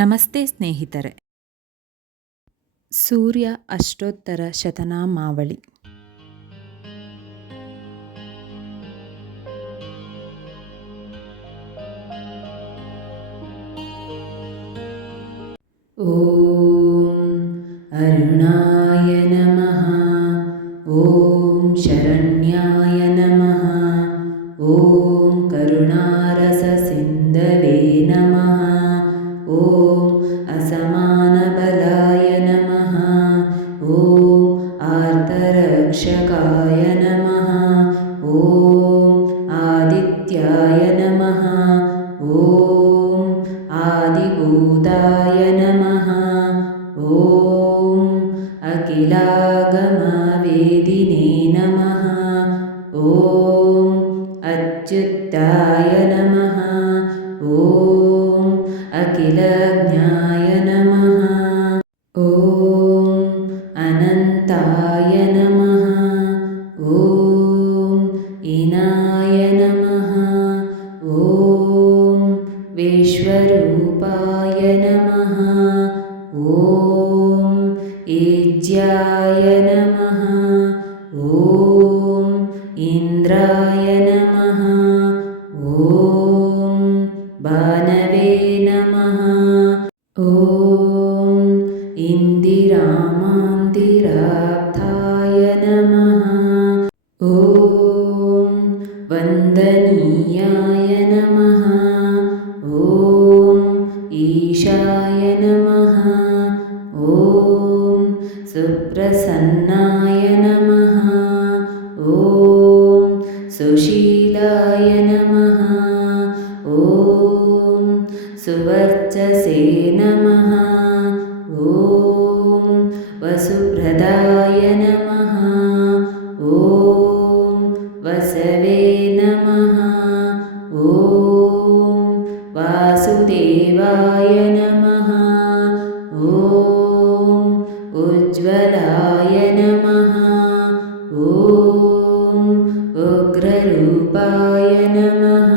ನಮಸ್ತೆ ಸ್ನೇಹಿತರೆ. ಸೂರ್ಯ ಅಷ್ಟೋತ್ತರ ಶತನಾಮಾವಳಿ. ಓಂ ॐ आर्तरक्षकाय नमः ॐ आदित्याय नमः ॐ आदिभूताय नमः ॐ अखिलागमवेदिने नमः ॐ अच्युताय विश्वरूपाय नमः। ॐ एज्याय नमः। ॐ इन्द्राय नमः। ॐ भानवे नमः। ॐ इन्दिरामान्दिराब्धाय ॐ वासुदेवाय नमः। ॐ उज्ज्वलाय नमः। ॐ उग्ररूपाय नमः।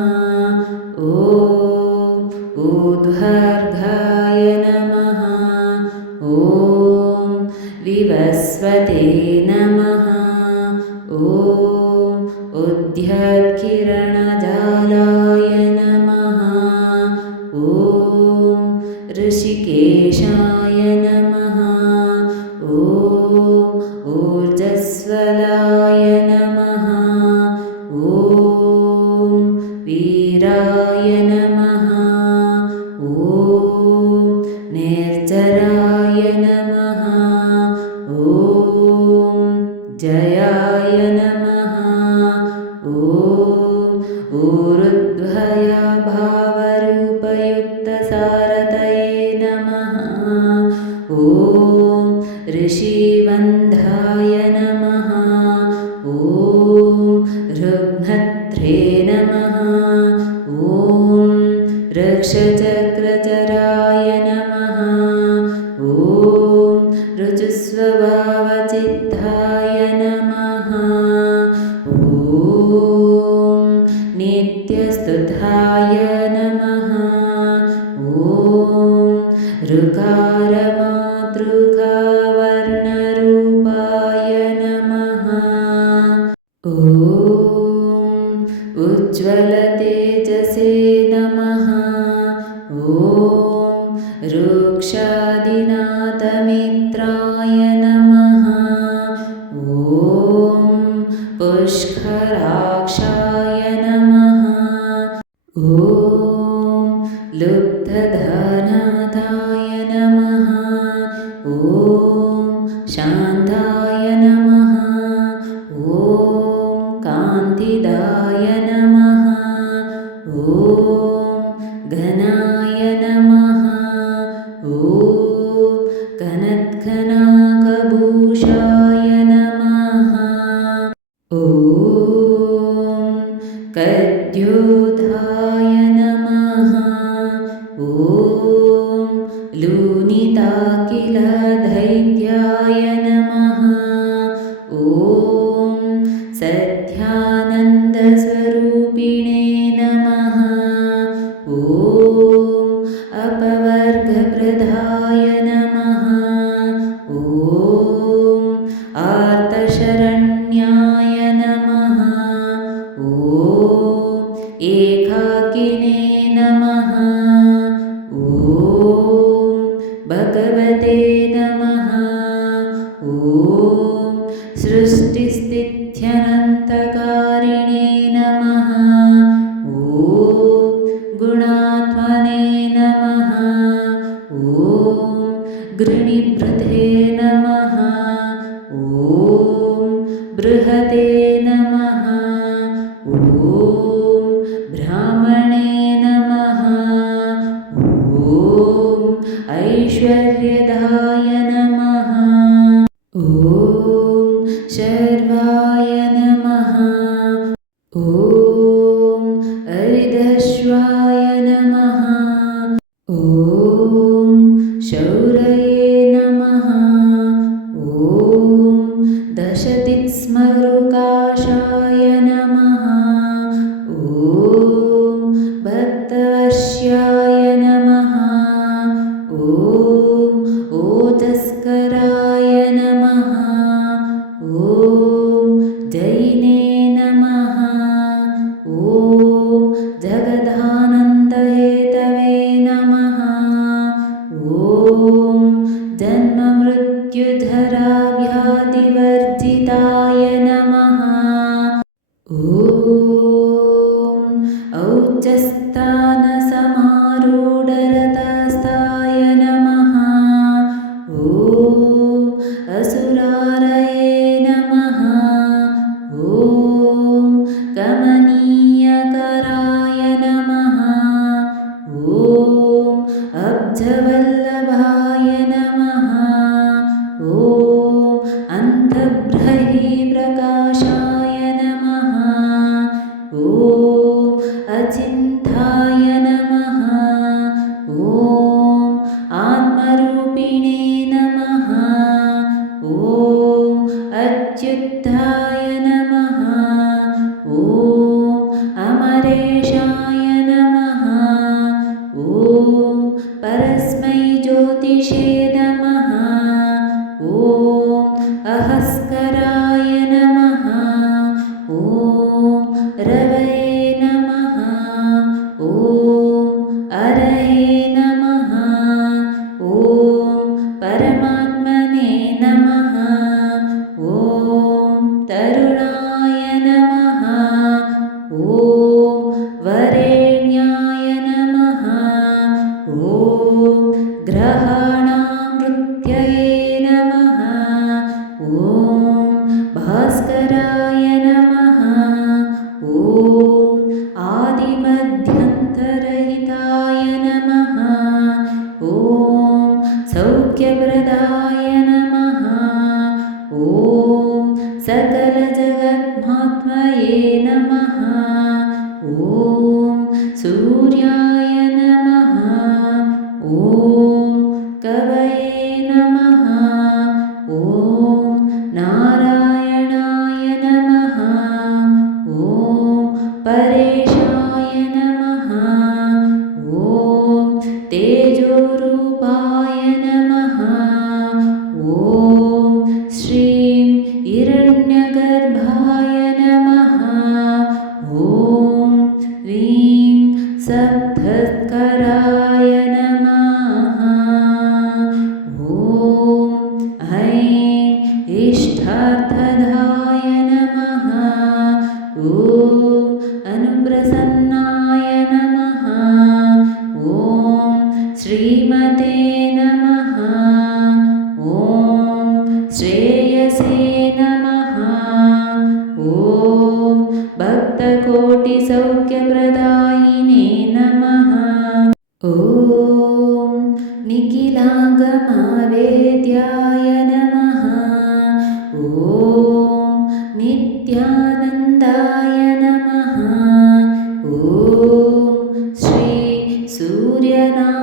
ॐ ऊर्ध्वर्घाय नमः। ॐ विवस्वते नमः। ॐ उद्यत्किरणजालाय ऊर्जस्वलाय नमः। ॐ वीराय नमः। ॐ निर्जराय नमः। ॐ जयाय नमः। ॐ भावरूपयुक्तसारथये पुष्कराक्षाय नमः। ॐ लुब्धधनाथाय नमः। ॐ शान्ताय नमः। ॐ कान्तिदाय नमः। ॐ घनाय नमः य नमः। ॐ शर्वाय नमः। ॐ हरिदश्वाय नमः। ॐ शौरये नमः। ॐ दशति ब्रहीप्रकाशाय नमः। ॐ अचिन्ताय नमः। ॐ आत्मरूपिणे नमः। ॐ अच्युत्थाय नमः। ॐ अमरेश तेजोरूपाय नमः ॐ श्रीं हिरण्यगर्भाय नमः। ॐ ह्रीं सप्तकराय नमः। ॐ ऐं इष्ठार्थध कोटिसौख्यप्रदायिने नमः। ॐ निखिलाङ्गमावेद्याय नमः। ॐ नित्यानन्दाय नमः। ॐ श्री श्रीसूर्यनाय